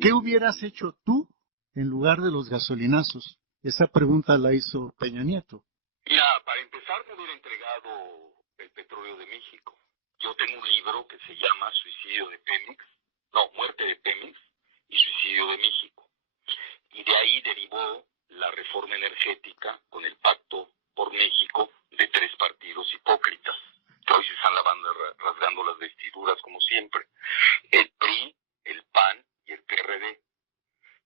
¿Qué hubieras hecho tú en lugar de los gasolinazos? Esa pregunta la hizo Peña Nieto. Mira, para empezar me hubiera entregado el petróleo de México. Yo tengo un libro que se llama Suicidio de Pemex, no, Muerte de Pemex y Suicidio de México. Y de ahí derivó la reforma energética con el Pacto por México de 3 partidos hipócritas, que hoy se están rasgando las vestiduras como siempre. El PRI, el PAN y el PRD,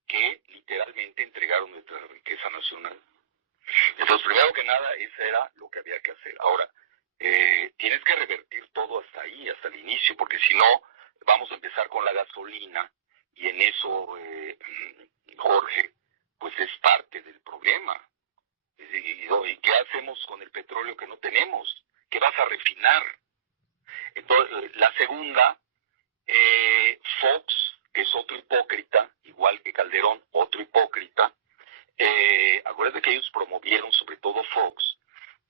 que literalmente entregaron nuestra riqueza nacional. Entonces, primero que nada, eso era lo que había que hacer. Ahora, tienes que revertir todo hasta ahí, hasta el inicio, porque si no, vamos a empezar con la gasolina, y en eso, Jorge, pues es parte del problema. ¿Y qué hacemos con el petróleo que no tenemos? ¿Qué vas a refinar? Entonces, la segunda, Fox, que es otro hipócrita, igual que Calderón, otro hipócrita. Acuérdate que ellos promovieron, sobre todo Fox,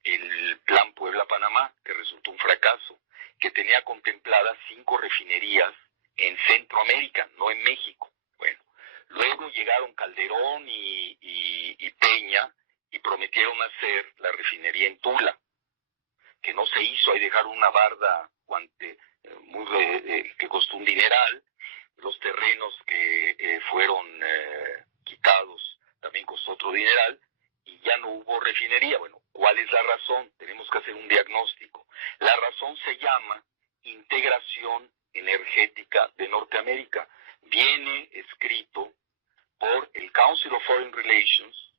el plan Puebla-Panamá, que resultó un fracaso, que tenía contempladas 5 refinerías en Centroamérica, no en México. Bueno, luego llegaron Calderón y Peña y prometieron hacer la refinería en Tula, que no se hizo. Ahí dejaron una barda que costó un dineral. Los terrenos que fueron quitados también costó otro dineral, y ya no hubo refinería. Bueno, ¿cuál es la razón? Tenemos que hacer un diagnóstico. La razón se llama integración energética de Norteamérica. Viene escrito por el Council of Foreign Relations,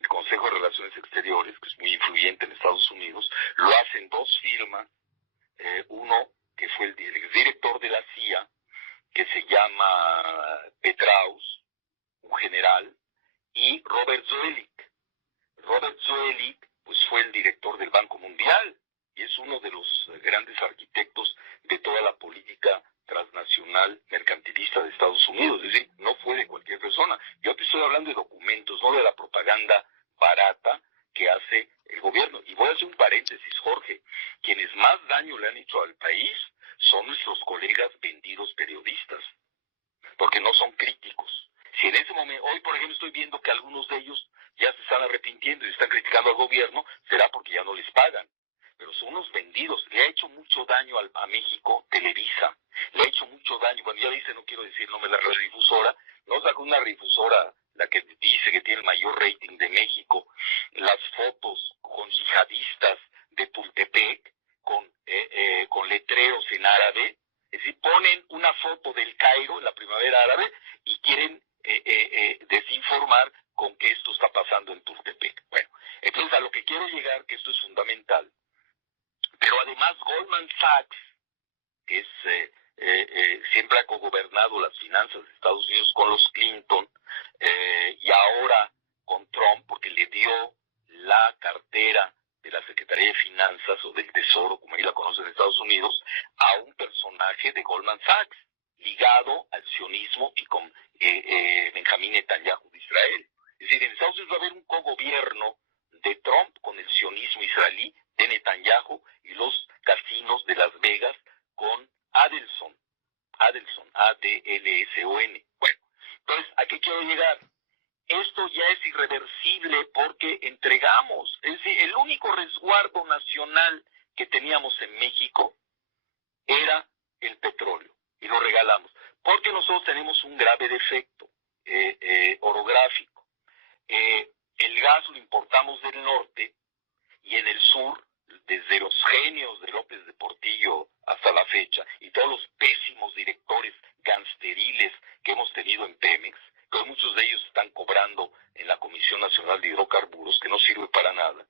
el Consejo de Relaciones Exteriores, que es muy influyente en Estados Unidos. Lo hacen 2 firmas, uno que fue el director de la CIA, que se llama Petraeus, un general, y Robert Zoellick. Robert Zoellick pues fue el director del Banco Mundial y es uno de los grandes arquitectos de toda la política transnacional mercantilista de Estados Unidos. Es decir, no fue de cualquier persona. Yo te estoy hablando de documentos, no de la propaganda barata que hace el gobierno. Y voy a hacer un paréntesis, Jorge. Quienes más daño le han hecho al país son nuestros colegas vendidos periodistas, porque no son críticos. Si en ese momento, hoy por ejemplo estoy viendo que algunos de ellos ya se están arrepintiendo y están criticando al gobierno, será porque ya no les pagan. Pero son unos vendidos. Le ha hecho mucho daño a México Televisa. Le ha hecho mucho daño. Cuando ya dice, no quiero decir nombre, la radiodifusora, no sacó una radiodifusora, la que dice que tiene el mayor rating de México, las fotos con yihadistas de Tultepec, con letreros en árabe. Es decir, ponen una foto del Cairo en la primavera árabe y quieren desinformar con que esto está pasando en Tultepec. Bueno, entonces a lo que quiero llegar, que esto es fundamental, pero además Goldman Sachs, que es siempre ha cogobernado las finanzas de Estados Unidos con los Clinton, y ahora con Trump, porque le dio la cartera de la Secretaría de Finanzas o del Tesoro, como ahí la conocen en Estados Unidos, a un personaje de Goldman Sachs, ligado al sionismo y con Benjamín Netanyahu de Israel. Es decir, en Estados Unidos va a haber un cogobierno de Trump con el sionismo israelí de Netanyahu y los casinos de Las Vegas con Adelson, A-D-L-S-O-N. Bueno, entonces, ¿a qué quiero llegar? Esto ya es irreversible porque entregamos. Es decir, el único resguardo nacional que teníamos en México era el petróleo y lo regalamos. Porque nosotros tenemos un grave defecto orográfico. El gas lo importamos del norte y en el sur, desde los genios de López de Portillo hasta la fecha y todos los pésimos directores gangsteriles que hemos tenido en Pemex, que muchos de ellos están cobrando en la Comisión Nacional de Hidrocarburos, que no sirve para nada,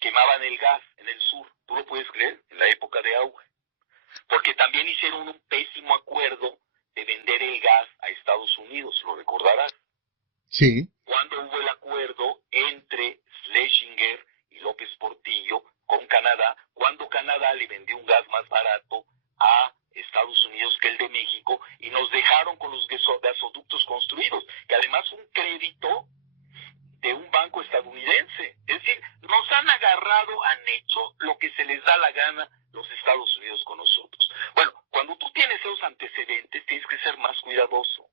quemaban el gas en el sur, ¿tú lo puedes creer? En la época de auge. Porque también hicieron un pésimo acuerdo de vender el gas a Estados Unidos, ¿lo recordarás? Sí. Cuando hubo el acuerdo entre Schlesinger y López Portillo con Canadá, cuando Canadá le vendió un gas más barato a Estados Unidos que el de México y nos dejaron con los gasoductos construidos, que además un crédito de un banco estadounidense. Es decir, nos han agarrado, han hecho lo que se les da la gana los Estados Unidos con nosotros. Bueno, Cuando tú tienes esos antecedentes, tienes que ser más cuidadoso,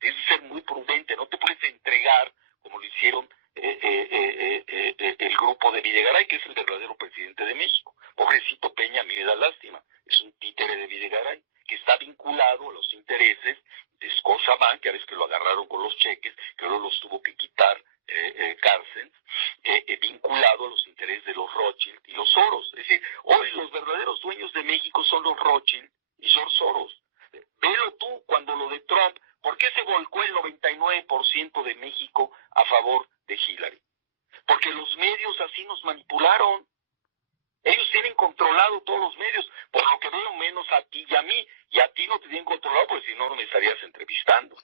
tienes que ser muy prudente, no te puedes entregar como lo hicieron el grupo de Videgaray, que es el verdadero presidente de México. Pobrecito Peña, a mí me da lástima, es un títere de Videgaray, que está vinculado a los intereses de Scotiabank, que a veces que lo agarraron con los cheques, que luego los tuvo que quitar Carstens, vinculado a los intereses de los Rothschild y los Soros. Es decir, hoy los verdaderos dueños de México son los Rothschild y George Soros. Velo tú cuando lo de Trump, ¿por qué se volcó el 99% de México a favor de Hillary? Porque los medios así nos manipularon. Ellos tienen controlado todos los medios, por lo que veo menos a ti y a mí, y a ti no te tienen controlado, pues si no, no me estarías entrevistando.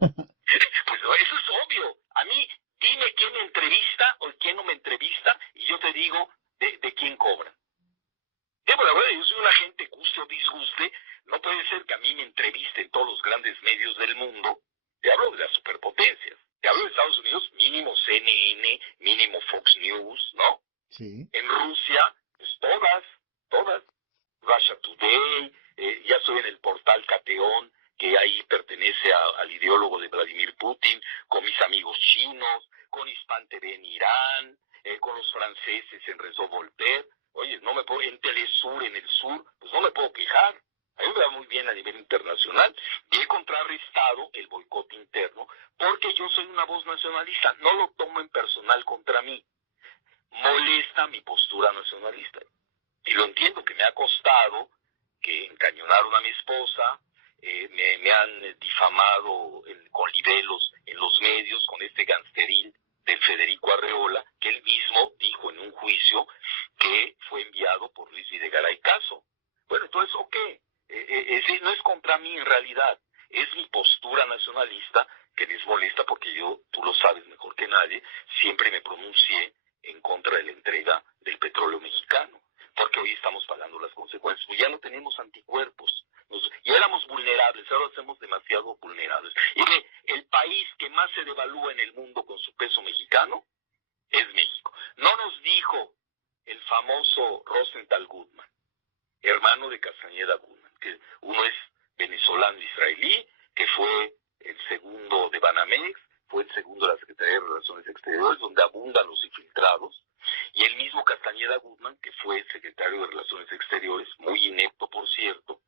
Pues eso es obvio. A mí, dime quién me entrevista o quién no me entrevista, y yo te digo de quién cobran. Bueno, la verdad, yo soy una gente, guste o disguste, no puede ser que a mí me entrevisten todos los grandes medios del mundo. Te hablo de las superpotencias. Te hablo de Estados Unidos, mínimo CNN, mínimo Fox News, ¿no? Sí. En Rusia, pues todas. Russia Today, ya estoy en el portal Cateón, que ahí pertenece al ideólogo de Vladimir Putin, con mis amigos chinos, con Hispan TV en Irán, con los franceses en Réseau Voltaire. Oye, no me puedo, en Telesur, en el sur, pues no me puedo quejar. A mí me va muy bien a nivel internacional. Y he contrarrestado el boicot interno porque yo soy una voz nacionalista. No lo tomo en personal contra mí. Molesta mi postura nacionalista. Y lo entiendo, que me ha costado, que encañonaron a mi esposa, me han difamado con libelos en los medios con este gangsteril del Federico Arreola, que él mismo dijo en un juicio que fue enviado por Luis Videgaray Caso. Bueno, entonces, ¿o qué? No es contra mí en realidad, es mi postura nacionalista que les molesta porque yo, tú lo sabes mejor que nadie, siempre me pronuncié en contra de la entrega del petróleo mexicano, porque hoy estamos pagando las consecuencias, pues ya no tenemos anticuerpos, ya éramos vulnerables, ahora somos demasiado vulnerables. Y el país que más se devalúa en el mundo con su peso mexicano es México. No nos dijo el famoso Rosenthal Goodman, hermano de Castañeda Goodman, que uno es venezolano-israelí, que fue el segundo de Banamex, fue el segundo de la Secretaría de Relaciones Exteriores, donde abundan los infiltrados, y el mismo Castañeda Goodman, que fue secretario de Relaciones Exteriores, muy inepto por cierto,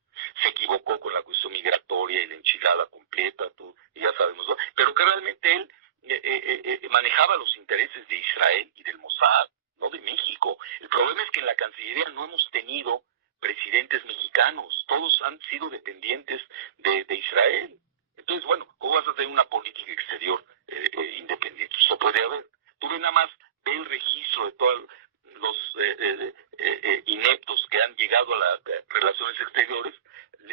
se equivocó con la cuestión migratoria y la enchilada completa, ya sabemos, ¿no? Pero que realmente él manejaba los intereses de Israel y del Mossad, no de México. El problema es que en la Cancillería no hemos tenido presidentes mexicanos, todos han sido dependientes de Israel. Entonces, bueno, ¿cómo vas a tener una política exterior independiente? Eso puede haber. Tú ve nada más, ve el registro de todos los ineptos que han llegado a las relaciones exteriores.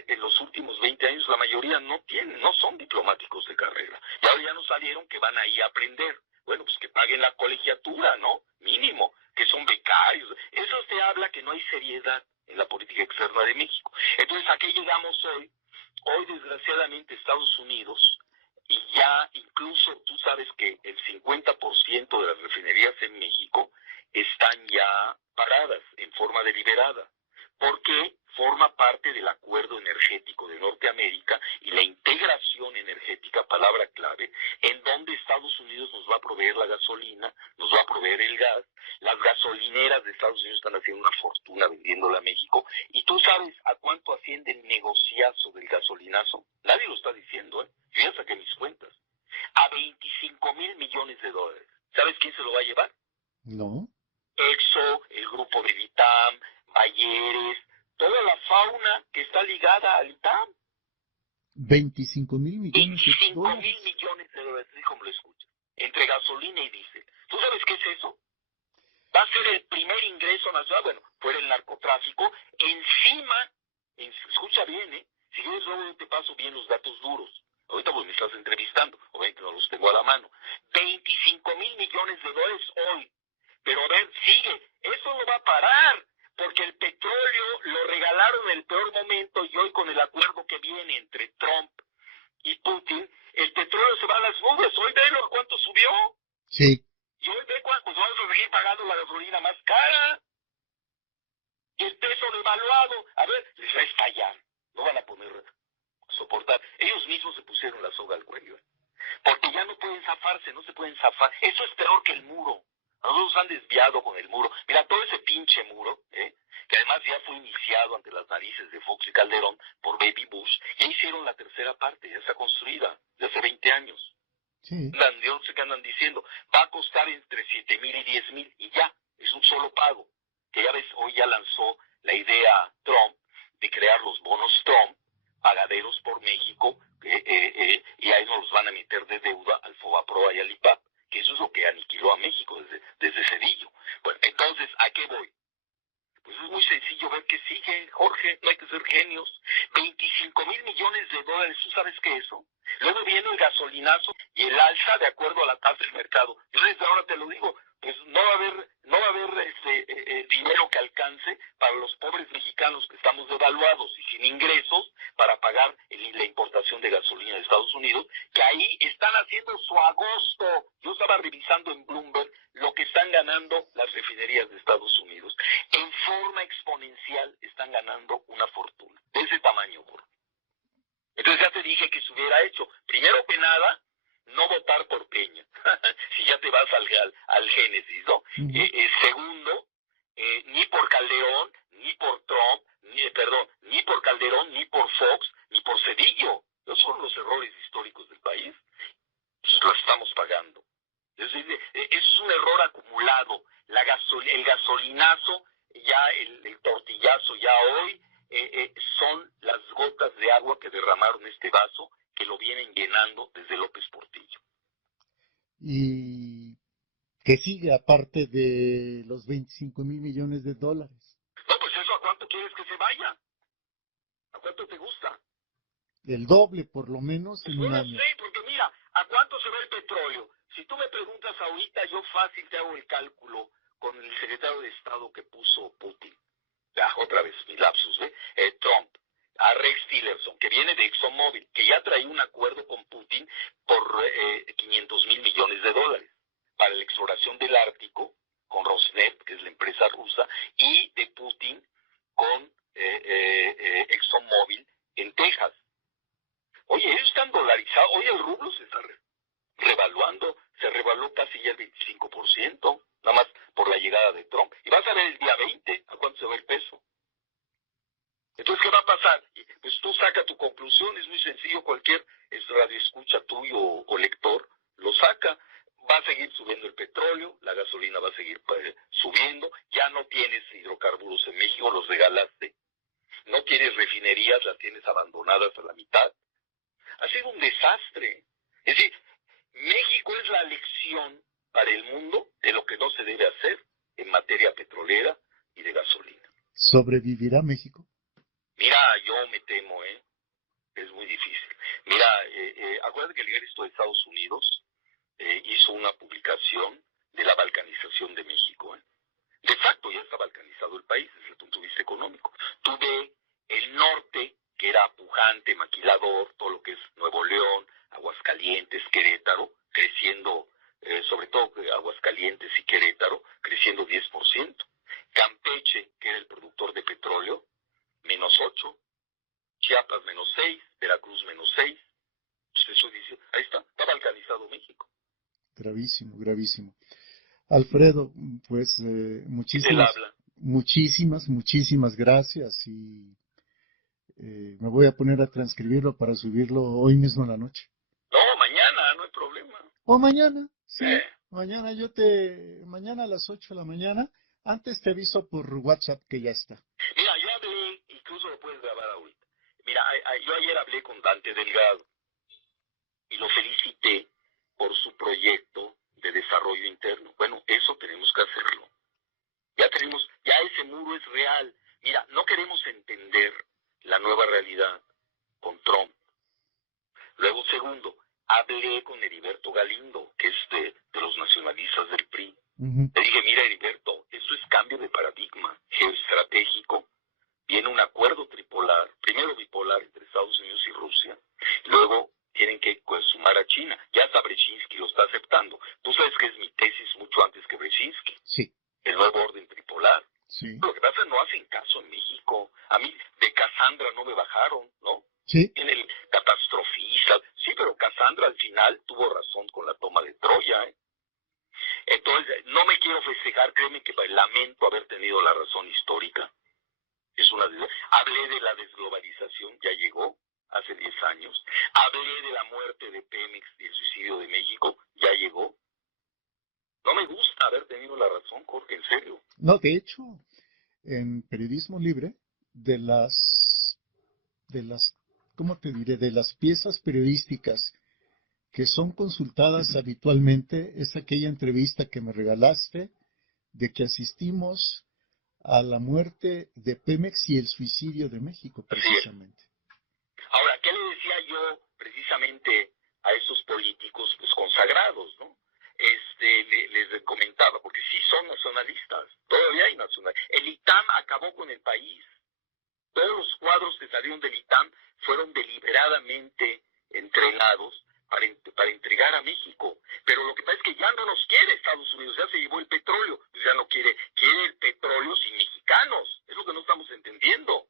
En los últimos 20 años la mayoría no son diplomáticos de carrera. Y ahora ya nos salieron que van ahí a aprender. Bueno, pues que paguen la colegiatura, ¿no? Mínimo, que son becarios. Eso te habla que no hay seriedad en la política externa de México. Entonces, ¿a qué llegamos hoy? Hoy, desgraciadamente, Estados Unidos, y ya incluso tú sabes que el 50% de las refinerías en México están ya paradas en forma deliberada, porque forma parte del acuerdo energético de Norteamérica y la integración energética, palabra clave, en donde Estados Unidos nos va a proveer la gasolina, nos va a proveer el gas. Las gasolineras de Estados Unidos están haciendo una fortuna vendiéndola a México, y tú sabes a cuánto asciende el negociazo del gasolinazo. Nadie lo está diciendo, ¿eh? Yo ya saqué mis cuentas. A 25,000 millones de dólares. ¿Sabes quién se lo va a llevar? No. Exxo, el grupo de Vitam, Bayeres, toda la fauna que está ligada al ITAM. 25,000 millones de 25,000 dólares. millones de dólares, así como lo escuchas, entre gasolina y diésel. ¿Tú sabes qué es eso? Va a ser el primer ingreso nacional, bueno, fuera el narcotráfico, encima, escucha bien, si quieres luego yo te paso bien los datos duros. Ahorita pues me estás entrevistando, obviamente no los tengo a la mano. 25,000 millones de dólares hoy. Pero a ver, sigue, eso no va a parar, porque el petróleo lo regalaron en el peor momento, y hoy con el acuerdo que viene entre Trump y Putin, el petróleo se va a las nubes. Hoy velo a cuánto subió. Sí. Y hoy ve cuánto, pues vamos a seguir pagando la gasolina más cara. Y el peso devaluado, a ver, les va a estallar. no van a poner soportar. Ellos mismos se pusieron la soga al cuello, porque ya no pueden zafarse, no se pueden zafar. Eso es peor que el muro. A nosotros nos han desviado con el muro. Mira, todo ese pinche muro, que además ya fue iniciado ante las narices de Fox y Calderón por Baby Bush, ya hicieron la tercera parte, ya está construida, de hace 20 años. Sí. Yo no sé qué andan diciendo. Va a costar entre 7,000 y 10,000 y ya, es un solo pago. Que ya ves, hoy ya lanzó la idea Trump de crear los bonos Trump, pagaderos por México, y ahí nos los van a meter de deuda al Fobaproa y al IPAP, que eso es lo que aniquiló a México desde Cedillo. Bueno, entonces, ¿a qué voy? Pues es muy sencillo ver que sigue, Jorge, no hay que ser genios. 25,000 millones de dólares, ¿tú sabes qué es eso? Luego viene el gasolinazo y el alza de acuerdo a la tasa del mercado. Yo desde ahora te lo digo, pues no va a haber dinero que alcance para los pobres mexicanos que estamos devaluados y sin ingresos para pagar la importación de gasolina de Estados Unidos, que ahí están haciendo su agosto. Yo estaba revisando en Bloomberg lo que están ganando las refinerías de Estados Unidos. En forma exponencial están ganando una fortuna. De ese tamaño, Jorge. Entonces ya te dije que se hubiera hecho. Primero que nada, no votar por Peña. Si ya te vas al Génesis, ¿no? Segundo, ni por Calderón, ni por Trump, ni por Calderón, ni por Fox, ni por Cedillo. Esos son los errores históricos del país. Pues los estamos pagando. Eso es un error acumulado. El gasolinazo, ya el tortillazo ya hoy, son las gotas de agua que derramaron este vaso, que lo vienen llenando desde López Portillo. ¿Y qué sigue aparte de los 25,000 millones de dólares? No, pues eso, ¿a cuánto quieres que se vaya? ¿A cuánto te gusta? El doble, por lo menos, Pues en un no año. sé, porque mira, ¿a cuánto se va el petróleo? Si tú me preguntas ahorita, yo fácil te hago el cálculo con el secretario de Estado que puso Putin. Ya, otra vez, mi lapsus, Trump, a Rex Tillerson, que viene de ExxonMobil, que ya trae un acuerdo con Putin por 500,000 millones de dólares para la exploración del Ártico, con Rosneft, que es la empresa rusa, y de Putin con ExxonMobil en Texas. Oye, ellos están dolarizados. Oye, el rublo se está revaluando, se revaluó casi ya el 25%, nada más por la llegada de Trump. Y vas a ver el día 20 a cuánto se va el peso. Entonces, ¿qué va a pasar? Pues tú saca tu conclusión, es muy sencillo, cualquier radioescucha tuyo o lector lo saca. Va a seguir subiendo el petróleo, la gasolina va a seguir subiendo, ya no tienes hidrocarburos en México, los regalaste. No tienes refinerías, las tienes abandonadas a la mitad. Ha sido un desastre. Es decir, México es la lección para el mundo de lo que no se debe hacer en materia petrolera y de gasolina. ¿Sobrevivirá México? Mira, yo me temo, es muy difícil. Mira, acuérdate que el ejército de Estados Unidos hizo una publicación de la balcanización de México. De facto ya está balcanizado el país desde el punto de vista económico. Tú ves el norte, que era pujante, maquilador, todo lo que es Nuevo León, Aguascalientes, Querétaro, creciendo, sobre todo Aguascalientes y Querétaro, creciendo 10%. Campeche, que era el productor de petróleo, -8%. Chiapas, -6%. Veracruz, -6%. Pues eso dice, ahí está balcanizado México. Gravísimo, gravísimo. Alfredo, pues muchísimas gracias y me voy a poner a transcribirlo para subirlo hoy mismo en la noche. No, mañana, no hay problema. O mañana, sí. Mañana a las 8 de la mañana. Antes te aviso por WhatsApp que ya está. Mira, yo hablé, incluso lo puedes grabar ahorita. Mira, yo ayer hablé con Dante Delgado y lo felicité por su proyecto de desarrollo interno. Bueno, eso tenemos que hacerlo. Ya ese muro es real. Mira, no queremos entender la nueva realidad con Trump. Luego, segundo, hablé con Heriberto Galindo, que es de los nacionalistas del PRI. Le dije, mira, Heriberto, esto es cambio de paradigma geoestratégico. Viene un acuerdo tripolar, primero bipolar entre Estados Unidos y Rusia. Luego tienen que sumar a China. Ya hasta Brzezinski lo está aceptando. Tú sabes que es mi tesis mucho antes que Brzezinski. Sí. El nuevo orden tripolar. Sí. Lo que pasa es que no hacen caso en México. A mí de Cassandra no me bajaron. Sí, en el catastrofista. Sí, pero Casandra al final tuvo razón con la toma de Troya, ¿eh? Entonces, no me quiero festejar, créeme que lamento haber tenido la razón histórica. Hablé de la desglobalización, ya llegó, hace 10 años. Hablé de la muerte de Pemex y el suicidio de México, ya llegó. No me gusta haber tenido la razón, Jorge, en serio. no, de hecho, en Periodismo Libre, de las, ¿cómo te diré? De las piezas periodísticas que son consultadas habitualmente, es aquella entrevista que me regalaste de que asistimos a la muerte de Pemex y el suicidio de México, precisamente. Ahora, ¿qué le decía yo precisamente a esos políticos pues, consagrados, ¿no? Les comentaba, porque sí son nacionalistas, todavía hay nacionalistas. El ITAM acabó con el país. Todos los cuadros que salieron del ITAM fueron deliberadamente entrenados para entregar a México. Pero lo que pasa es que ya no nos quiere Estados Unidos, ya se llevó el petróleo, pues ya no quiere el petróleo sin mexicanos. Es lo que no estamos entendiendo.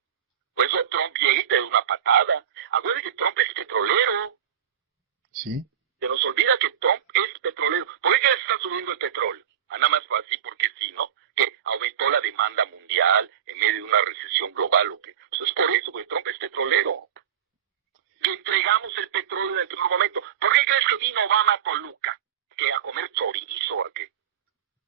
Por eso Trump llega y te da una patada. Acuérdense que Trump es petrolero. Sí. Se nos olvida que Trump es petrolero. ¿Por qué está subiendo el petróleo? Nada más así porque sí, ¿no? Que aumentó la demanda mundial en medio de una recesión global. ¿O qué? Pues es por eso, porque Trump es petrolero. Le entregamos el petróleo en el primer momento. ¿Por qué crees que vino Obama a Toluca? ¿Que a comer chorizo o qué?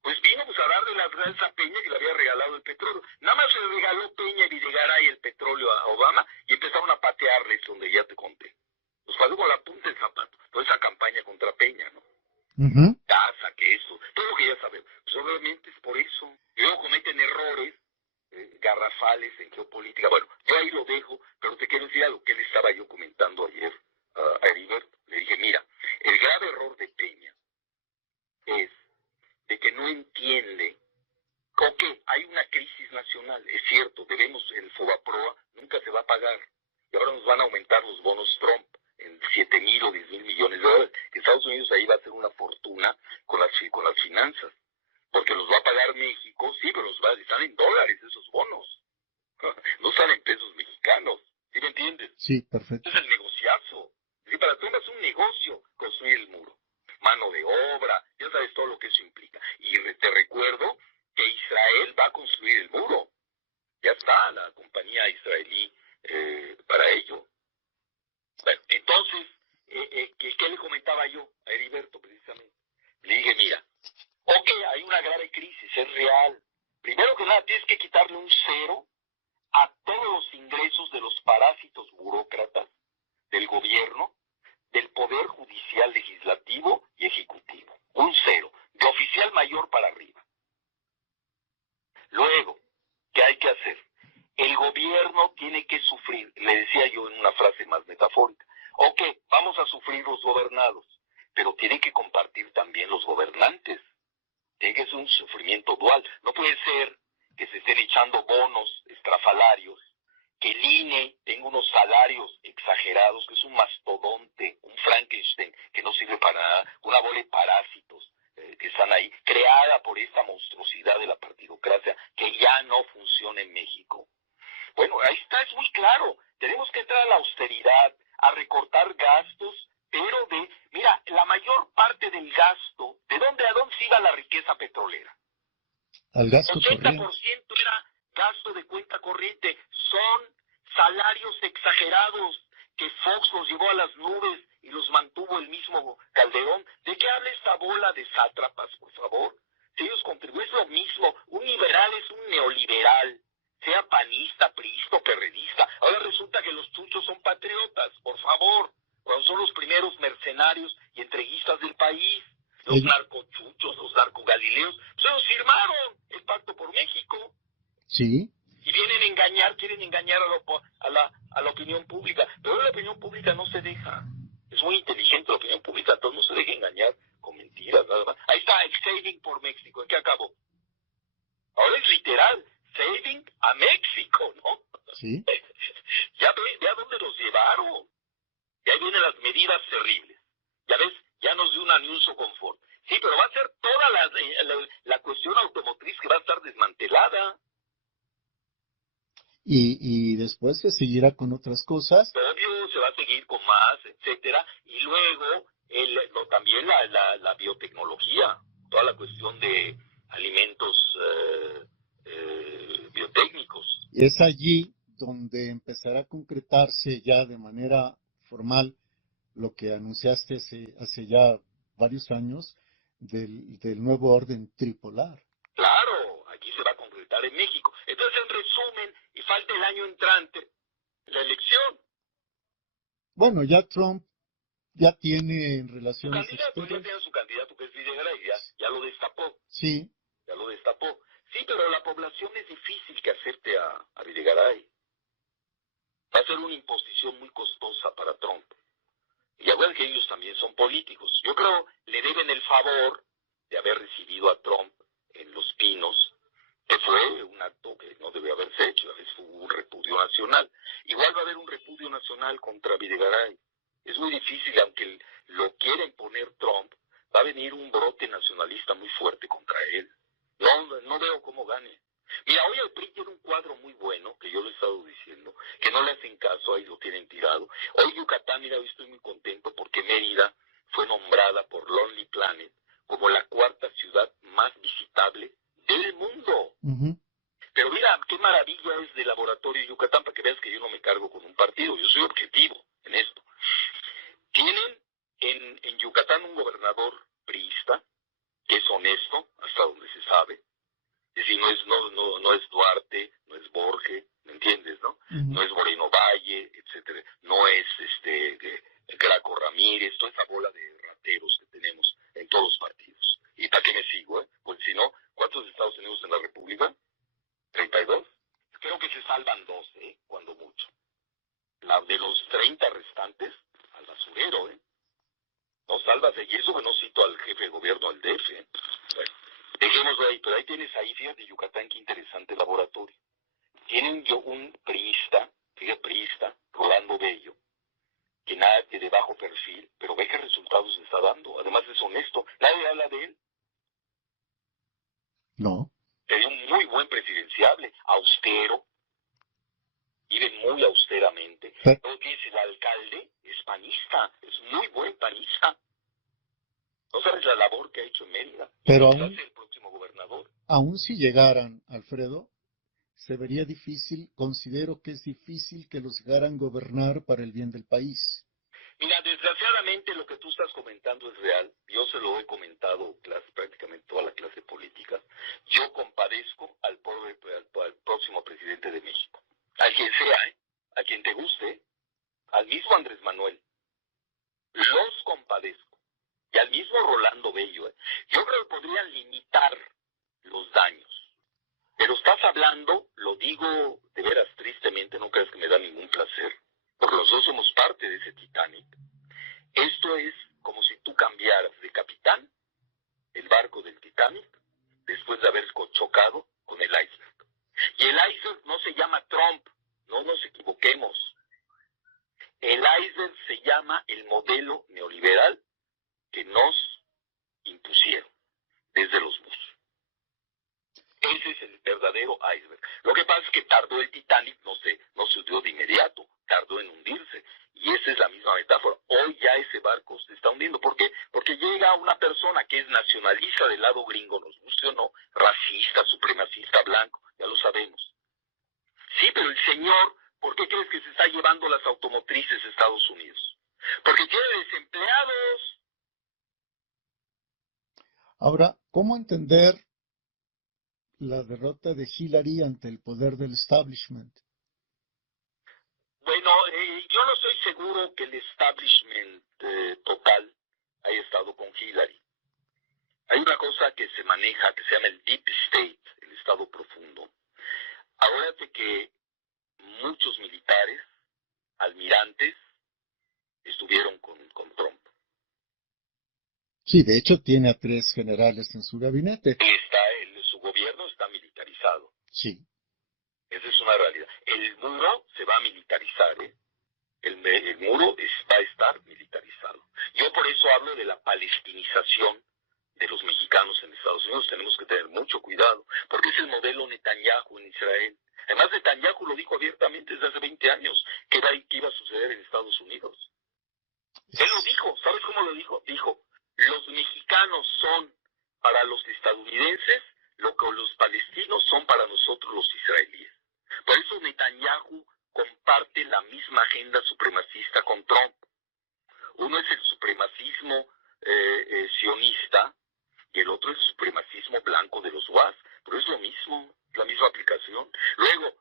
Pues vino pues, a darle las gracias a Peña que le había regalado el petróleo. Nada más le regaló Peña y Videgaray el petróleo a Obama y empezaron a patearles donde ya te conté. Pues pasó con la punta del zapato. Toda esa campaña contra Peña, ¿no? Casa, que eso, todo lo que ya sabemos. Pues obviamente es por eso. Y luego cometen errores garrafales en geopolítica. Bueno, yo ahí lo dejo, pero te quiero decir algo que le estaba yo comentando ayer a Heriberto. Le dije, mira, el grave error de Peña es de que no entiende que hay una crisis nacional. Es cierto, debemos, el Fobaproa nunca se va a pagar. Y ahora nos van a aumentar los bonos Trump en 7,000 o 10,000 millones de dólares. Estados Unidos ahí va a hacer una fortuna con las finanzas. Porque los va a pagar México, sí, pero están en dólares esos bonos. No están en pesos mexicanos. ¿Sí me entiendes? Sí, perfecto. Es el negociazo. Es decir, para Trump es un negocio construir el muro. Mano de obra, ya sabes todo lo que eso implica. Y te recuerdo que Israel va a construir el muro. Ya está la compañía israelí para ello. Bueno, entonces, ¿qué le comentaba yo a Heriberto precisamente? Le dije, mira, hay una grave crisis, es real. Primero que nada, tienes que quitarle un cero a todos los ingresos de los parásitos burócratas del gobierno, del poder judicial, legislativo y ejecutivo. Un cero, de oficial mayor para arriba. Luego, ¿qué hay que hacer? El gobierno tiene que sufrir, le decía yo en una frase más metafórica, vamos a sufrir los gobernados, pero tienen que compartir también los gobernantes. Tiene que ser un sufrimiento dual. No puede ser que se estén echando bonos estrafalarios, que el INE tenga unos salarios exagerados, que es un mastodonte, un Frankenstein, que no sirve para nada, una bola de parásitos que están ahí, creada por esta monstruosidad de la partidocracia, que ya no funciona en México. Bueno, ahí está, es muy claro. Tenemos que entrar a la austeridad, a recortar gastos, pero mira, la mayor parte del gasto, a dónde se iba la riqueza petrolera? Al gasto 80% corriente. era gasto de cuenta corriente, son salarios exagerados que Fox los llevó a las nubes y los mantuvo el mismo Calderón. ¿De qué habla esta bola de sátrapas, por favor? Si ellos contribuyen, es lo mismo, un liberal es un neoliberal, sea panista, priista o perredista. Ahora resulta que los chuchos son patriotas, por favor, cuando son los primeros mercenarios y entreguistas del país. Los narcochuchos, los narcogalileos, pues ellos firmaron el Pacto por México. Sí. Y quieren engañar a la opinión pública. Pero la opinión pública no se deja. Es muy inteligente la opinión pública, entonces no se deja engañar con mentiras, nada más. Ahí está, el saving por México. ¿En qué acabó? Ahora es literal, saving a México, ¿no? Sí. Ya ve a dónde los llevaron. Y ahí vienen las medidas terribles. Ya ves, ya nos dio un anuncio confort. Sí, pero va a ser toda la cuestión automotriz que va a estar desmantelada. y después se seguirá con otras cosas. Obvio, se va a seguir con más, etcétera. Y luego, también la biotecnología, toda la cuestión de alimentos biotécnicos. Es allí donde empezará a concretarse ya de manera formal lo que anunciaste hace ya varios años del nuevo orden tripolar. Claro, aquí se va a concretar en México. Entonces, en resumen, y falta el año entrante, la elección. Bueno, ya Trump ya tiene Su relaciones candidato, ya exteriores. tiene su candidato que es Videgaray, ya lo destapó. Sí, Ya lo destapó. Sí, pero la población es difícil que acepte a Videgaray. Va a ser una imposición muy costosa para Trump. Y acuérdense que ellos también son políticos. Yo creo le deben el favor de haber recibido a Trump en Los Pinos, que fue un acto que no debe haberse hecho, fue un repudio nacional. Igual va a haber un repudio nacional contra Videgaray. Es muy difícil, aunque lo quiera imponer Trump, va a venir un brote nacionalista muy fuerte contra él. No veo cómo gane. Mira, hoy el PRI tiene un cuadro muy bueno, que yo lo he estado diciendo, que no le hacen caso, ahí lo tienen tirado. Hoy Yucatán, mira, hoy estoy muy contento porque Mérida fue nombrada por Lonely Planet como la cuarta ciudad más visitable del mundo. uh-huh. Pero mira, qué maravilla es de Laboratorio Yucatán, para que veas que yo no me cargo con un partido, yo soy objetivo en esto. Tienen en Yucatán un gobernador priista, que es honesto, hasta donde se sabe. Es decir, no es Duarte, no es Borges, ¿me entiendes, no? Uh-huh. No es Moreno Valle, etcétera. No es Graco Ramírez, toda esa bola de rateros que tenemos en todos los partidos. ¿Y para qué me sigo, Pues si no, ¿cuántos estados tenemos en la República? 32. Creo que se salvan 12, cuando mucho. De los 30 restantes, al basurero, No salvas, y eso que no cito al jefe de gobierno del DF, Bueno, dejémoslo ahí, pero ahí tienes ahí, fíjate, Yucatán, qué interesante laboratorio. Tienen un priista, Rolando Bello, que de bajo perfil, pero ve qué resultados está dando. Además es honesto, nadie habla de él. No. Sería un muy buen presidenciable, austero, vive muy austeramente. Luego tienes el alcalde, es panista, es muy buen panista. ¿No sabes la labor que ha hecho en Mérida? Pero aún, el próximo gobernador. Aún si llegaran, Alfredo, se vería difícil, considero que es difícil que los dejaran gobernar para el bien del país. Mira, desgraciadamente lo que tú estás comentando es real. Yo se lo he comentado prácticamente toda la clase política. Yo compadezco al próximo presidente de México. A quien sea, a quien te guste, al mismo Andrés Manuel. Los compadezco. Y al mismo Rolando Bello. Yo creo que podrían limitar los daños. Pero estás hablando, lo digo de veras tristemente, no creas que me da ningún placer, porque los dos somos parte de ese Titanic. Esto es como si tú cambiaras de capitán el barco del Titanic después de haber chocado con el iceberg. Y el iceberg no se llama Trump, no nos equivoquemos. El iceberg se llama el modelo neoliberal que nos impusieron desde los Bush. Ese es el verdadero iceberg. Lo que pasa es que tardó el Titanic, no se hundió de inmediato, tardó en hundirse. Y esa es la misma metáfora. Hoy ya ese barco se está hundiendo. ¿Por qué? Porque llega una persona que es nacionalista del lado gringo, nos guste o no, racista, supremacista, blanco, ya lo sabemos. Sí, pero el señor, ¿por qué crees que se está llevando las automotrices a Estados Unidos? Porque tiene desempleados. Ahora, ¿cómo entender la derrota de Hillary ante el poder del establishment? Bueno, yo no estoy seguro que el establishment total haya estado con Hillary. Hay una cosa que se maneja que se llama el deep state, el estado profundo. Acuérdate que muchos militares, almirantes, estuvieron con Trump. Sí, de hecho tiene a 3 generales en su gabinete. Su gobierno está militarizado. Sí. Esa es una realidad. El muro se va a militarizar, El muro va a estar militarizado. Yo por eso hablo de la palestinización de los mexicanos en Estados Unidos. Tenemos que tener mucho cuidado, porque es el modelo Netanyahu en Israel. Además, Netanyahu lo dijo abiertamente. Él lo dijo, ¿sabes cómo lo dijo? Dijo, los mexicanos son para los estadounidenses lo que los palestinos son para nosotros los israelíes. Por eso Netanyahu comparte la misma agenda supremacista con Trump. Uno es el supremacismo sionista y el otro es el supremacismo blanco de los WAS. Pero es lo mismo, la misma aplicación. Luego,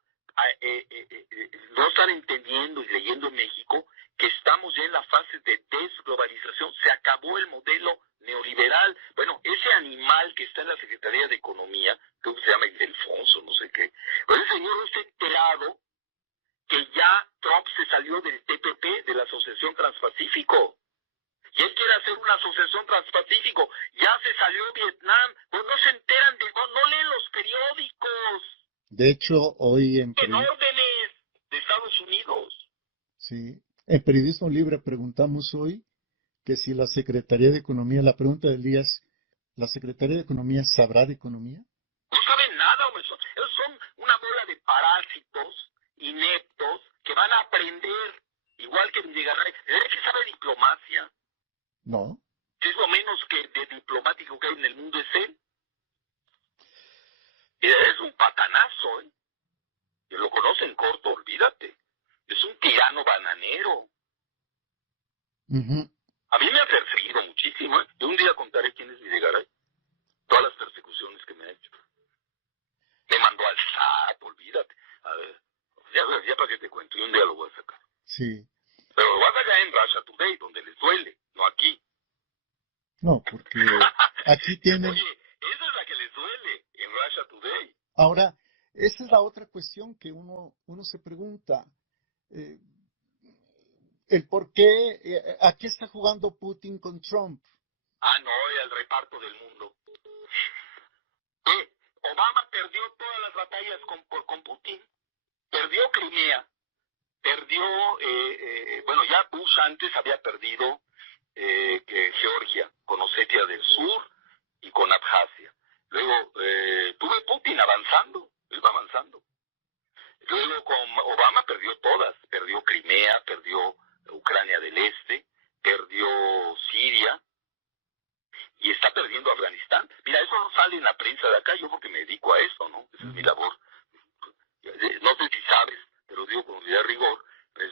no están entendiendo y leyendo en México que estamos ya en la fase de desglobalización. Se acabó el modelo neoliberal. Bueno, ese animal que está en la Secretaría de Economía, creo que se llama Ildefonso, no sé qué, pero el señor no está enterado que ya Trump se salió del TPP, de la Asociación Transpacífico. Y él quiere hacer una asociación transpacífico. Ya se salió Vietnam. Pues no se enteran, no leen los periódicos. De hecho, hoy en órdenes de Estados Unidos. Sí, en Periodismo Libre preguntamos hoy que si la Secretaría de Economía, la pregunta del día es, ¿la Secretaría de Economía sabrá de economía? No saben nada, hombre. Ellos son una bola de parásitos ineptos que van a aprender, igual que Videgaray. ¿Es que sabe diplomacia? No. Es lo menos que de diplomático que hay en el mundo es él. Es un patanazo, ¿eh? Que lo conocen corto, olvídate. Es un tirano bananero. A mí me ha perseguido muchísimo, ¿eh? Yo un día contaré quién es Videgaray. Todas las persecuciones que me ha hecho. Me mandó al SAT, olvídate. A ver, ya para que te cuento, y un día lo voy a sacar. Sí. Pero lo vas a sacar en Russia Today, donde les duele, no aquí. No, porque aquí tienen... Oye, esa es la que les duele, en Russia Today. Ahora, esa es la otra cuestión que uno se pregunta. El por qué, ¿a qué está jugando Putin con Trump? No, el reparto del mundo. Obama perdió todas las batallas con Putin. Perdió Crimea. Perdió, bueno, ya Bush antes había perdido Georgia, con Osetia del Sur y con Abjasia. Luego tuve Putin avanzando, él va avanzando. Luego con Obama perdió todas, perdió Crimea, perdió Ucrania del Este, perdió Siria y está perdiendo Afganistán. Mira, eso no sale en la prensa de acá, yo porque me dedico a eso, ¿no? Esa es mi labor. No sé si sabes, te lo digo con unidad de rigor, pero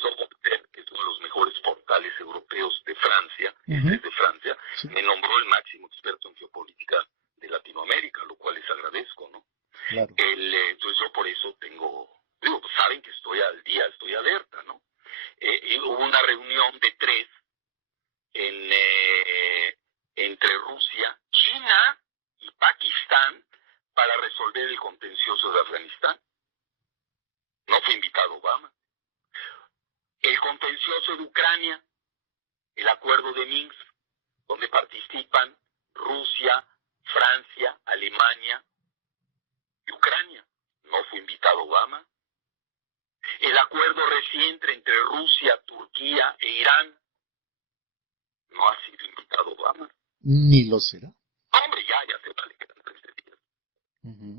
que es uno de los mejores portales europeos de Francia, de Francia, sí, me nombró el máximo experto en geopolítica de Latinoamérica, lo cual les agradezco, ¿no? Claro. Entonces yo por eso pues saben que estoy al día, estoy alerta, ¿no? Y hubo una reunión de 3 entre Rusia, China y Pakistán para resolver el contencioso de Afganistán. No fue invitado Obama. El contencioso de Ucrania, el acuerdo de Minsk, donde participan Rusia, Francia, Alemania y Ucrania. No fue invitado Obama. El acuerdo reciente entre Rusia, Turquía e Irán. No ha sido invitado Obama. Ni lo será. Hombre, ya se vale que eran 13 días.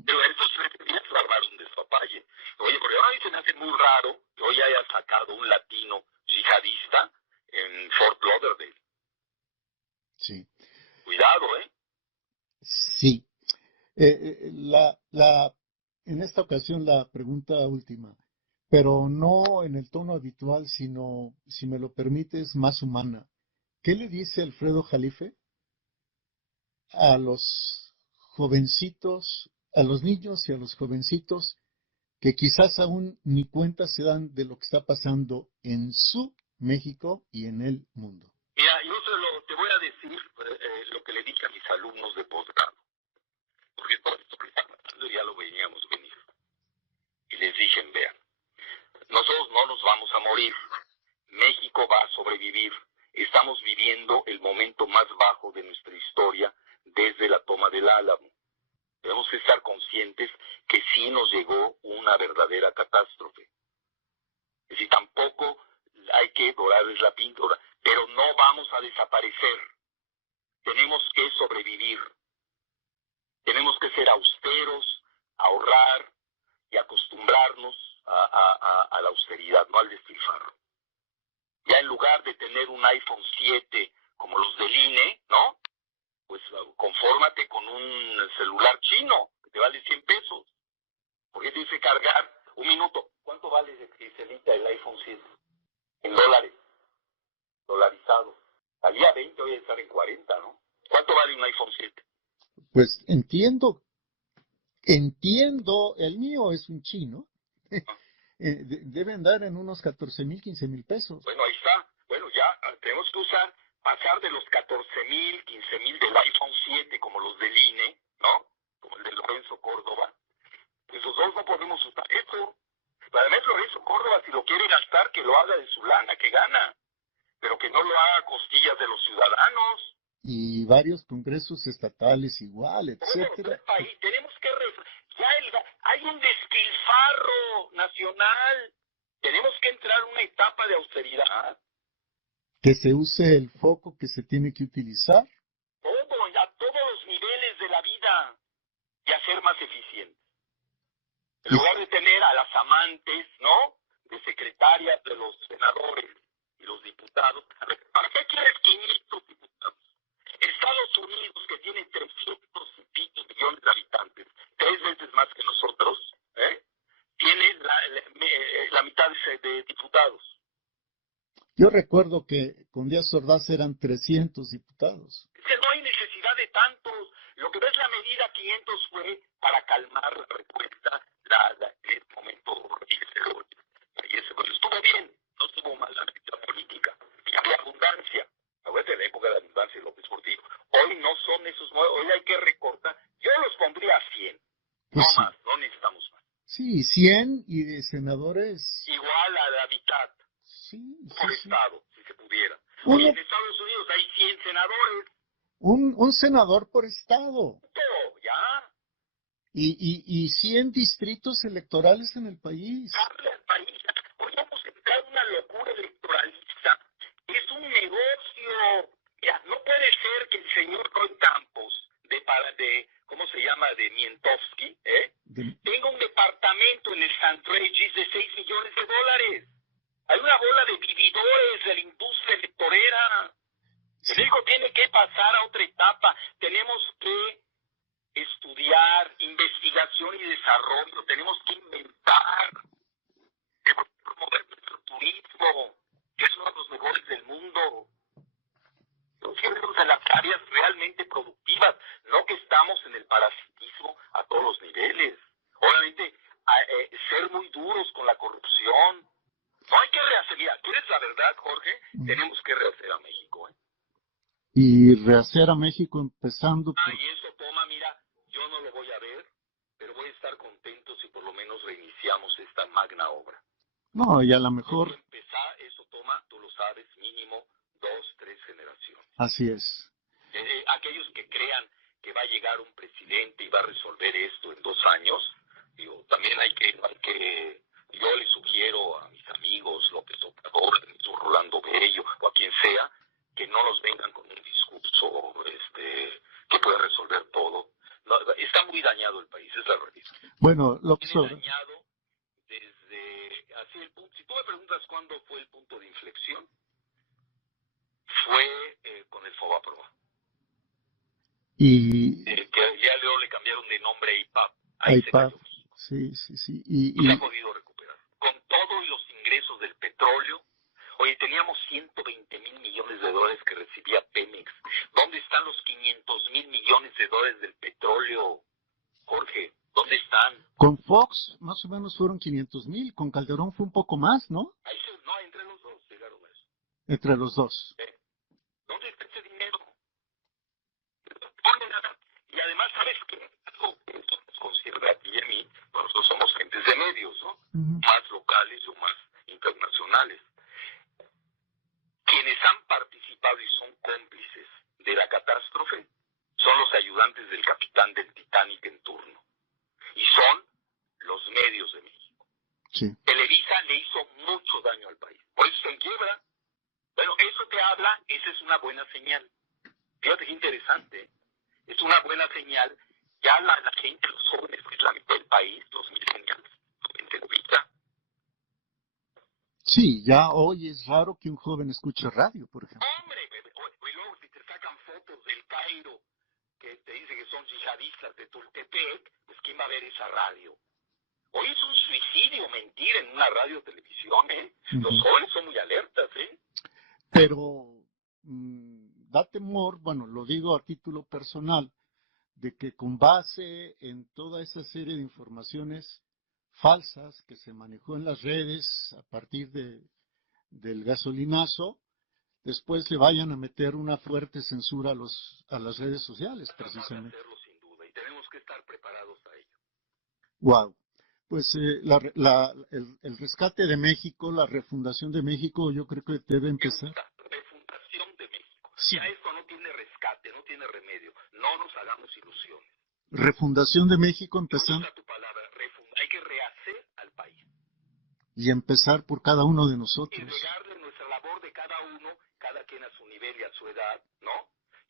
Pero estos 13 días se armaron de despapalle. Oye, porque a mí se me hace muy raro que hoy haya sacado un latino yihadista en Fort Lauderdale. Sí. Cuidado, ¿eh? Sí. En esta ocasión la pregunta última, pero no en el tono habitual, sino, si me lo permites, más humana. ¿Qué le dice Alfredo Jalife a los jovencitos, a los niños y a los jovencitos que quizás aún ni cuenta se dan de lo que está pasando en su México y en el mundo? Mira, yo te voy a decir lo que le dije a mis alumnos de posgrado, porque todo esto que está pasando ya lo veníamos venir. Y les dije, vean, nosotros no nos vamos a morir, México va a sobrevivir. Estamos viviendo el momento más bajo de nuestra historia desde la toma del Álamo. Debemos estar conscientes que sí nos llegó una verdadera catástrofe. Es decir, tampoco hay que dorarles la píldora, pero no vamos a desaparecer. Tenemos que sobrevivir. Tenemos que ser austeros, ahorrar y acostumbrarnos a la austeridad, no al despilfarro. Ya en lugar de tener un iPhone 7 como los del INE, ¿no? Pues confórmate con un celular chino que te vale 100 pesos. Porque tienes que cargar un minuto. ¿Cuánto vale, Giselita, el iPhone 7? En dólares, dolarizado. Salía 20, hoy estar en 40, ¿no? ¿Cuánto vale un iPhone 7? Pues entiendo, el mío es un chino. Debe andar en unos 14,000, 15,000 pesos. Bueno, ahí está. Bueno, ya tenemos que pasar de los 14,000, 15,000 del iPhone 7, como los del INE, ¿no? Como el de Lorenzo Córdoba. Pues los dos no podemos usar eso. Además, Lorenzo Córdoba, si lo quiere gastar, que lo haga de su lana que gana, pero que no lo haga a costillas de los ciudadanos. Y varios congresos estatales igual, etcétera. El país, tenemos que hay un despilfarro nacional. Tenemos que entrar en una etapa de austeridad. Que se use el foco que se tiene que utilizar. Todo, a todos los niveles de la vida, y hacer más eficiente. En lugar de tener a las amantes, ¿no? De secretarias de los senadores y los diputados. ¿Para qué quieres 500 diputados? Estados Unidos, que tiene 300 y pico millones de habitantes, 3 veces más que nosotros, tiene la mitad de diputados. Yo recuerdo que con Díaz Ordaz eran 300 diputados. Es que no hay necesidad de tantos. Lo que ves la medida 500 fue para calmar la respuesta, en este momento, y estuvo bien, no estuvo mal la medida política. Y había abundancia. Acuérdate de la época de la abundancia de López Portillo. Hoy no son esos, hoy hay que recortar. Yo los pondría a 100. Pues no sí. Más, no necesitamos más. Sí, 100 y de senadores. Igual a la mitad. Sí, por sí. estado, si se pudiera. Uno, Oye, en Estados Unidos hay 100 senadores. un senador por estado. Todo, ¿ya? Y 100 distritos electorales en el país. Darle al país. Hoy hemos entrado en una locura electoralista. Es un negocio. Mira, no puede ser que el señor Roy Campos, ¿cómo se llama? De Mientowski, tenga un departamento en el St. Regis de $6 millones. Hay una bola de vividores de la industria electorera. Sí. México tiene que pasar a otra etapa. Tenemos que estudiar, investigación y desarrollo. Tenemos que inventar. Tenemos que promover nuestro turismo, que es uno de los mejores del mundo. Nosotros en las áreas realmente productivas, no que estamos en el parasitismo a todos los niveles. Obviamente, ser muy duros con la corrupción. No hay que rehacer. Mira, ¿quieres la verdad, Jorge? Tenemos que rehacer a México. Y rehacer a México empezando por... Y eso toma, mira, yo no lo voy a ver, pero voy a estar contento si por lo menos reiniciamos esta magna obra. No, y a lo mejor... Empezar, eso toma, tú lo sabes, mínimo 2, 3 generaciones. Así es. Aquellos que crean que va a llegar un presidente y va a resolver esto en 2 años, digo, también no hay que yo le sugiero a mis amigos López Obrador, Rolando Bello o a quien sea, que no nos vengan con un discurso que puede resolver todo. No, está muy dañado el país, es la realidad. Bueno, López Obrador. Dañado desde así el punto. Si tú me preguntas cuándo fue el punto de inflexión, fue con el Fobaproa. Y que ya luego le cambiaron de nombre a IPAP. IPAP. Sí. Y se ha podido recuperar. Con todo y los ingresos del petróleo. Oye, teníamos $120,000 millones que recibía Pemex. ¿Dónde están los $500,000 millones del petróleo, Jorge? ¿Dónde están? Con Fox más o menos fueron 500,000. Con Calderón fue un poco más, ¿no? No, entre los dos llegaron a eso. Entre los dos. ¿Dónde está ese dinero? Y además, ¿sabes qué? Algo que eso nos concierne a ti y a mí. Nosotros somos gentes de medios, ¿no? Más locales o más internacionales. Quienes han participado y son cómplices de la catástrofe son los ayudantes del capitán del Titanic en turno. Y son los medios de México. Sí. Televisa le hizo mucho daño al país. Por eso se quiebra. Bueno, eso te habla, esa es una buena señal. Fíjate qué interesante. Es una buena señal. Ya la gente, los jóvenes, que es la mitad del país, los millennials, en Televisa. Sí, ya hoy es raro que un joven escuche radio, por ejemplo. Hombre, y luego si te sacan fotos del Cairo, que te dice que son yihadistas de Tultepec, pues ¿quién va a ver esa radio? Hoy es un suicidio mentir en una radio o televisión, ¿eh? Los jóvenes son muy alertas, ¿eh? Pero da temor, bueno, lo digo a título personal, de que con base en toda esa serie de informaciones falsas que se manejó en las redes a partir del gasolinazo, después le vayan a meter una fuerte censura a las redes sociales, Tratar de precisamente. hacerlo sin duda, y tenemos que estar preparados a ello. Wow. Pues el rescate de México, la refundación de México, yo creo que debe empezar. Refundación de México. Sí. Ya esto no tiene rescate, no tiene remedio. No nos hagamos ilusiones. Refundación de México Me empezando. gusta tu palabra, hay que rehacer al país. Y empezar por cada uno de nosotros. Y regarle nuestra labor de cada uno, cada quien a su nivel y a su edad, ¿no?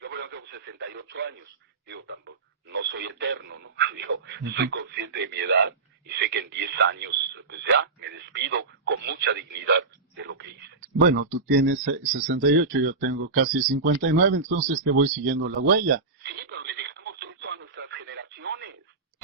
Yo, por ejemplo, tengo 68 años. Digo, tampoco, no soy eterno, ¿no? Digo, soy consciente de mi edad y sé que en 10 años, pues ya, me despido con mucha dignidad de lo que hice. Bueno, tú tienes 68, yo tengo casi 59, entonces te voy siguiendo la huella. Sí, pero le dejamos esto a nuestras generaciones.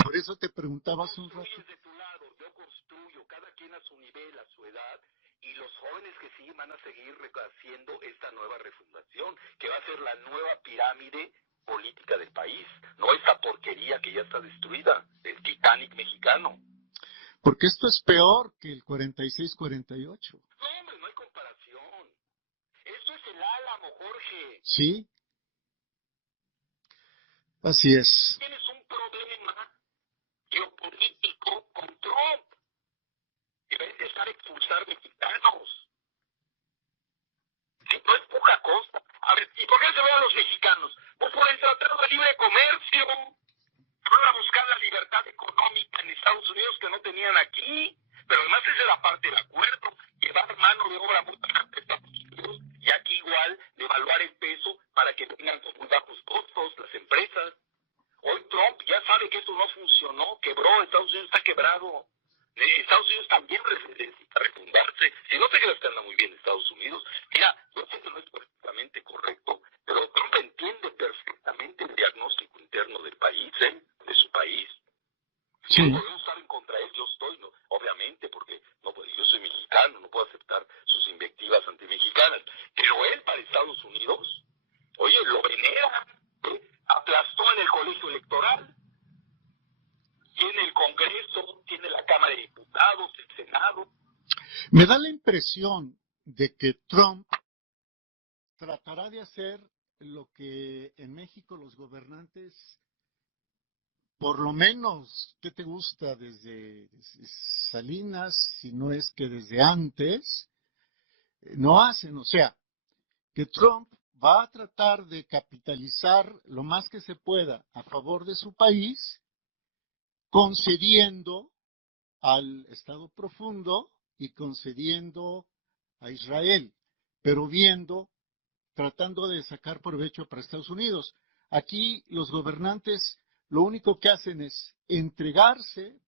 Por eso te preguntaba hace un rato. Construyes de tu lado, yo construyo, cada quien a su nivel, a su edad, y los jóvenes que siguen van a seguir haciendo esta nueva refundación, que va a ser la nueva pirámide política del país, no esta porquería que ya está destruida, el Titanic mexicano. Porque esto es peor que el 46-48. No, hombre, no hay comparación. Esto es el Álamo, Jorge. Sí, así es. Tienes un problema geopolítico con Trump, que va a empezar a expulsar mexicanos. Si no es poca cosa. A ver, ¿y por qué se van los mexicanos? Pues por el Tratado de Libre Comercio. Van a buscar la libertad económica en Estados Unidos que no tenían aquí. Pero además esa era parte del acuerdo. Llevar mano de obra muy barata a Estados Unidos y aquí igual devaluar el peso para que tengan con muy bajos costos las empresas. Hoy Trump ya sabe que esto no funcionó, quebró, Estados Unidos está quebrado. Estados Unidos también necesita refundarse. Si no te creas que anda muy bien Estados Unidos, mira, yo sé que no es perfectamente correcto, pero Trump entiende perfectamente el diagnóstico interno del país, de su país. Sí. No podemos estar en contra de él, yo estoy, ¿no? Obviamente, porque no, yo soy mexicano, no puedo aceptar sus invectivas antimexicanas, pero él para Estados Unidos, oye, lo venera, aplastó en el colegio electoral, tiene el Congreso, tiene la Cámara de Diputados, el Senado. Me da la impresión de que Trump tratará de hacer lo que en México los gobernantes, por lo menos, ¿qué te gusta? Desde Salinas, si no es que desde antes, no hacen. O sea, que Trump va a tratar de capitalizar lo más que se pueda a favor de su país, concediendo al Estado profundo y concediendo a Israel, pero tratando de sacar provecho para Estados Unidos. Aquí los gobernantes lo único que hacen es entregarse,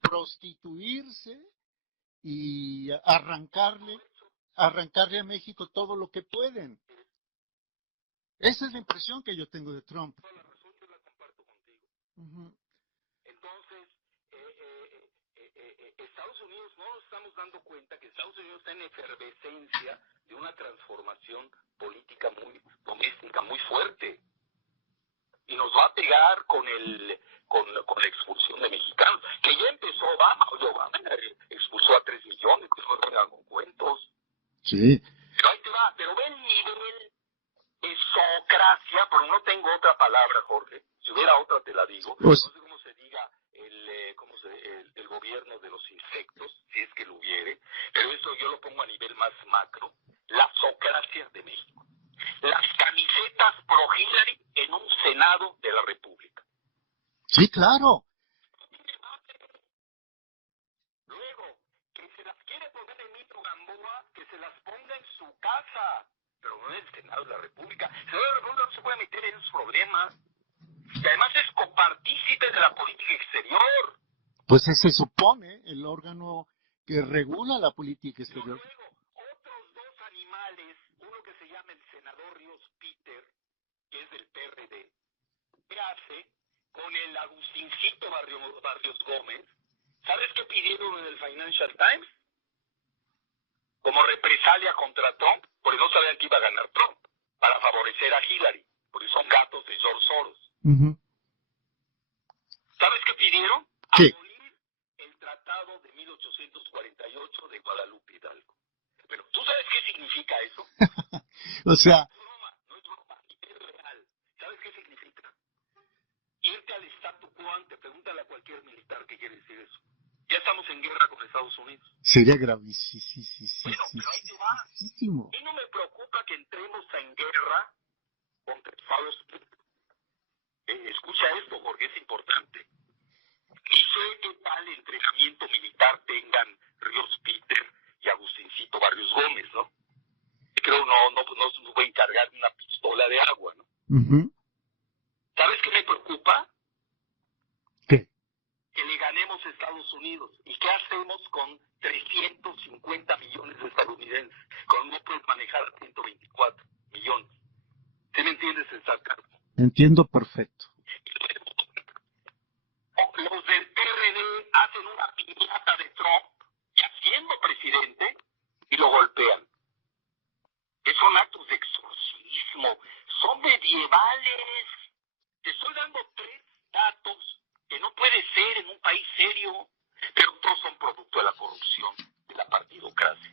prostituirse y arrancarle a México todo lo que pueden. Esa es la impresión que yo tengo de Trump. Toda la razón, yo la comparto contigo. Uh-huh. Entonces, Estados Unidos, no nos estamos dando cuenta que Estados Unidos está en efervescencia de una transformación política muy doméstica, muy fuerte. Y nos va a pegar con la expulsión de mexicanos, que ya empezó Obama. Oye, Obama expulsó a 3 millones, que no vengan con cuentos. Sí. Pero ahí te va, pero ve el nivel de zoocracia, pero no tengo otra palabra, Jorge. Si hubiera otra te la digo. Pues, no sé cómo se diga el gobierno de los insectos, si es que lo hubiere, pero eso yo lo pongo a nivel más macro. La zoocracia de México. Las camisetas pro Hillary en un Senado de la República. sí, claro. Luego, que se las quiere poner en Nito Gamboa, que se las ponga en su casa, pero no en el Senado de la República. El Senado de la República no se puede meter en esos problemas. Y además es copartícipe de la política exterior. Pues se supone el órgano que regula la política Pero exterior. luego, otros dos animales, uno que se llama el senador Ríos Peter, que es del PRD, ¿qué hace con el Agustincito Barrios Gómez? ¿Sabes qué pidieron en el Financial Times? Como represalia contra Trump, porque no sabían que iba a ganar Trump, para favorecer a Hillary, porque son gatos de George Soros. Ujú. ¿Sabes qué pidieron? ¿Qué? Abolir el Tratado de 1848 de Guadalupe Hidalgo. Pero, ¿tú sabes qué significa eso? O sea, No es broma, es real. ¿Sabes qué significa? Irte al statu quo ante, pregúntale a cualquier militar qué quiere decir eso. Ya estamos en guerra con Estados Unidos. sería gravísimo. Bueno, pero ahí te va. Y no me preocupa que entremos en guerra contra Estados Unidos. Escucha esto porque es importante. Y sé qué tal entrenamiento militar tengan Ríos Peter y Agustincito Barrios Gómez, ¿no? Creo no voy a encargar una pistola de agua, ¿no? Ujú. ¿Sabes qué me preocupa? ¿Qué? Que le ganemos a Estados Unidos. ¿Y qué hacemos con 350 millones de estadounidenses? Cuando no puedes manejar 124 millones. ¿Sí me entiendes, Sarcasmo? Entiendo perfecto. Los del PRD hacen una piñata de Trump, ya siendo presidente, y lo golpean. Que son actos de exorcismo, son medievales. Te estoy dando 3 datos que no puede ser en un país serio, pero todos son producto de la corrupción, de la partidocracia.